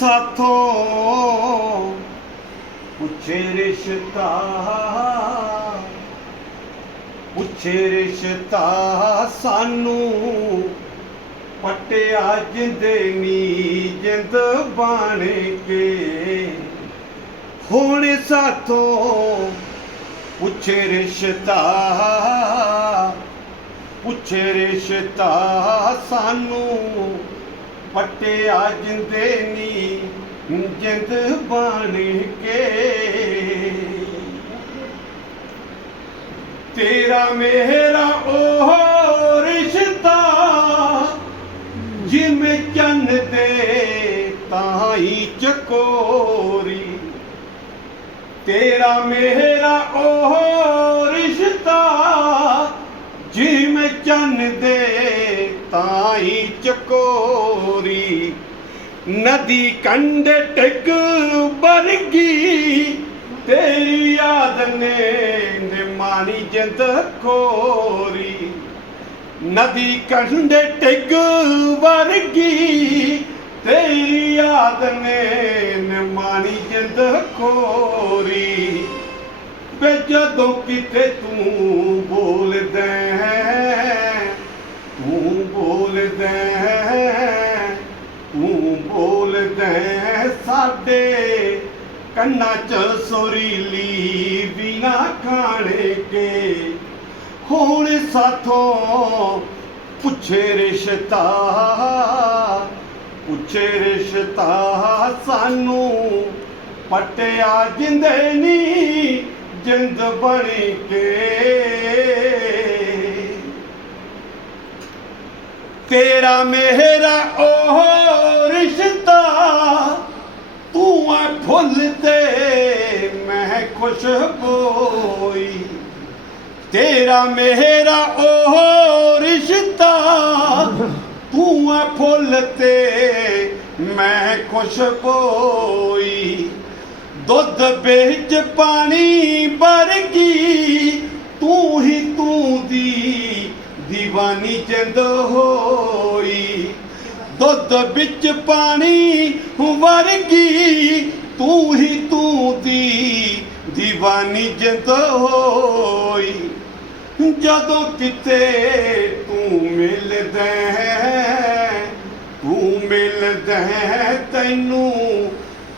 ਸਾਥੋਂ ਪੁੱਛੇ ਰਿਸ਼ਤਾ ਪੁੱਛੇ ਰਿਸ਼ਤਾ ਸਾਨੂੰ ਪਟਿਆ ਜਿੰਦੇ ਨੀ ਜਿੰਦ ਬਣ ਕੇ। ਹੁਣ ਸਾਥੋਂ ਪੁੱਛੇ ਰਿਸ਼ਤਾ ਪੁੱਛੇ ਰਿਸ਼ਤਾ ਸਾਨੂੰ ਪਟਿਆ ਜਿੰਦੇ ਨੀ, ਜਿੰਦ ਬਣ ਕੇ। ਤੇਰਾ ਮੇਰਾ ਉਹ ਰਿਸ਼ਤਾ ਜਿਵੇਂ ਚੰਨ ਦੇ ਤਾਈ ਚਕੋਰੀ। ਤੇਰਾ ਮੇਰਾ ਉਹ ਰਿਸ਼ਤਾ ਜਿਵੇਂ ਚੰਨ ਦੇ ਤਾਈ ਚਕੋਰੀ। ਨਦੀ ਕੰਢੇ ਟਿਕ ਵਰਗੀ। ਤੇਰੀ ਯਾਦ ਨੇ ਨੇ ਮਾਣੀ ਜਿੰਦ ਖੋਰੀ। ਨਦੀ ਕੰਢੇ ਟਿਕ ਵਰਗੀ, ਤੇਰੀ ਯਾਦ ਨੇ ਨੇ ਮਾਣੀ ਜਿੰਦ ਖੋਰੀ। ਵੇ ਜਦੋਂ ਕਿਤੇ ਤੂੰ ਬੋਲਦਾ ਹੈ ਤੂੰ ਬੋਲਦਾ ਹੈ ਤੂੰ ਬੋਲਦਾ ਹੈ ਸਾਡੇ ਕੰਨਾਂ 'ਚ ਸੁਰੀਲੀ ਬਿਨਾ ਖਾਣੇ ਕੇ। ਹੁਣ ਸਾਥੋਂ ਪੁੱਛੇ ਰਿਸ਼ਤਾ ਪੁੱਛੇ ਰਿਸ਼ਤਾ ਸਾਨੂੰ ਪਟਿਆ ਜਿੰਦੇ ਨੀ ਜਿੰਦ ਬਣ ਕੇ। ਤੇਰਾ ਮੇਰਾ ਉਹ ਰਿਸ਼ਤਾ ਤੂੰ ਫੁੱਲ ਤੇ ਮੈਂ ਖੁਸ਼ਬੋਈ ਤੇਰਾ ਮੇਰਾ ਉਹ ਰਿਸ਼ਤਾ, ਤੂੰ ਐ ਫੁੱਲ ਤੇ ਮੈਂ ਖੁਸ਼ਬੋਈ ਦੁੱਧ ਵਿੱਚ ਪਾਣੀ ਵਰਗੀ, ਤੂੰ ਹੀ ਤੂੰ ਦੀ ਦੀਵਾਨੀ ਚੰਦ ਹੋਈ। ਦੁੱਧ ਵਿੱਚ ਪਾਣੀ ਵਰਗੀ, ਤੂੰ ਹੀ ਤੂੰ ਦੀ ਦੀਵਾਨੀ ਜਦ ਹੋਈ ਜਦੋਂ ਕਿਤੇ ਤੂੰ ਮਿਲਦਾ ਹੈ, ਤੂੰ ਮਿਲਦਾ ਤੈਨੂੰ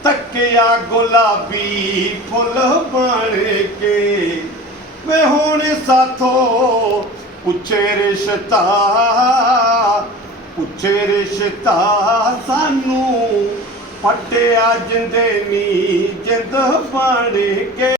ਤੱਕਿਆ ਗੁਲਾਬੀ ਫੁੱਲ ਬਣ ਕੇ। ਵੇ ਹੁਣ ਸਾਥੋਂ ਪੁੱਛੇ ਰਿਸ਼ਤਾ ਪੁੱਛੇ ਰਿਸ਼ਤਾ ਸਾਨੂੰ ਪਟਿਆ ਜਿੰਦੇ ਨੀ ਜਿੰਦ ਬਣ ਕੇ।